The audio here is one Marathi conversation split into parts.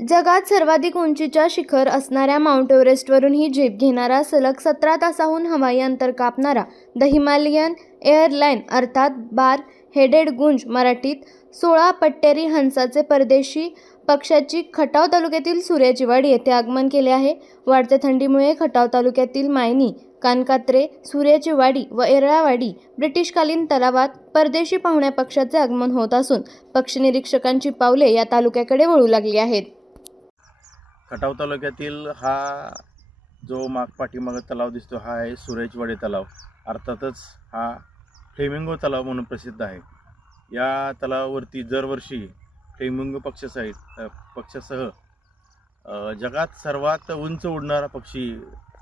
जगात सर्वाधिक उंचीच्या शिखर असणाऱ्या माउंट एव्हरेस्टवरून ही झेप घेणारा सलग 17 तासाहून हवाई अंतर कापणारा द हिमालयन एअरलाइन अर्थात बार हेडेड गुंज मराठीत 16 पट्टेरी हंसाचे परदेशी पक्षाची खटाव तालुक्यातील सूर्याची वाडी येथे आगमन केले आहे। वाढत्या थंडीमुळे खटाव तालुक्यातील मायनी, कानकात्रे, सूर्याची वाडी व एरळावाडी ब्रिटिशकालीन तलावात परदेशी पाहुण्या पक्षाचे आगमन होत असून पक्षी निरीक्षकांची पावले या तालुक्याकडे वळू लागली आहेत। खटाव तालुक्यातील हा जो पाठीमाग तलाव दिसतो हा आहे सूर्याची वाडी तलाव। अर्थातच हा फ्लेमिंगो तलाव म्हणून प्रसिद्ध आहे। या तलावावरती दरवर्षी फ्लेमिंगो पक्षासह जगात सर्वात उंच उडणारा पक्षी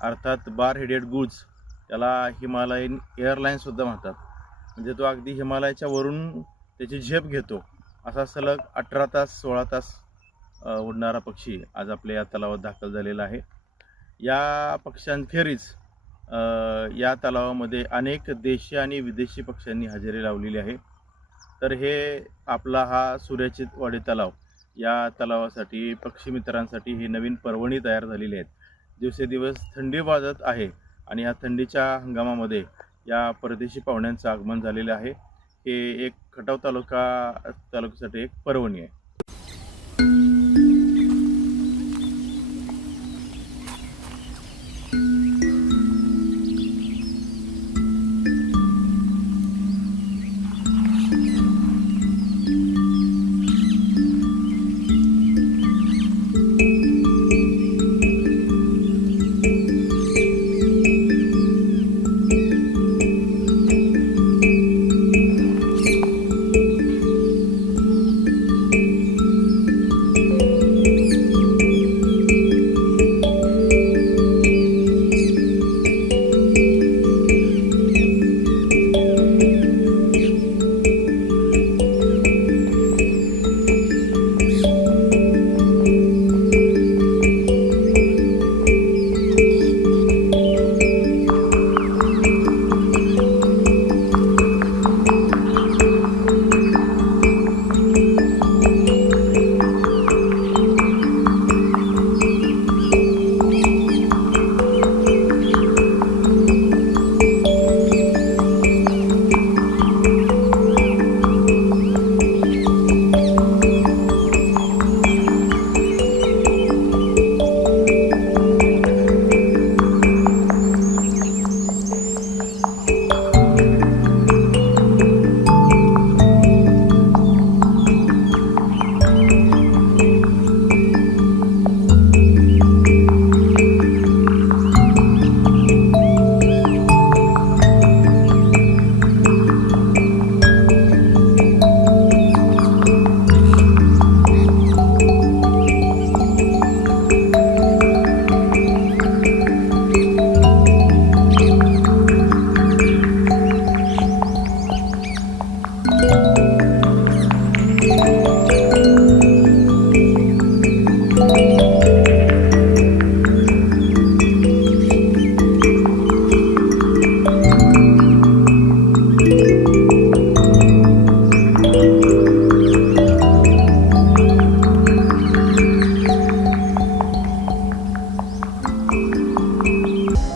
अर्थात बार हेडेड गुज, त्याला हिमालयन एअरलाइनसुद्धा म्हणतात। म्हणजे तो अगदी हिमालयाच्या वरून त्याची झेप घेतो असा सलग 18 तास 16 तास उडणारा पक्षी आज आपल्या या तलावात दाखल झालेला आहे। या पक्ष्यांखेरीज या तलावामध्ये अनेक देशी आणि विदेशी पक्ष्यांनी हजेरी लावलेली आहे। तर हे आपला हा सूर्याची वाडी तलाव, या तलावासाठी पक्षी मित्रांसाठी ही नवीन पर्वणी तयार झालेली आहे। दिवसेदिवस थंडी वाजत आहे आणि या थंडीच्या हंगामामध्ये या परदेशी पाहुण्यांचं आगमन झालेलं आहे। हे एक खटाव तालुक्यासाठी एक पर्वणी आहे।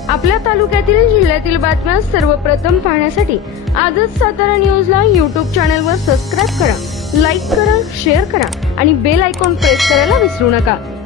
आपल्या तालुक्यातील जिल्ह्यातील बातम्या सर्वप्रथम पाहण्यासाठी आजच सातारा न्यूजला YouTube चॅनलवर सबस्क्राईब करा, लाईक करा, शेअर करा आणि बेल आयकॉन प्रेस करायला विसरू नका।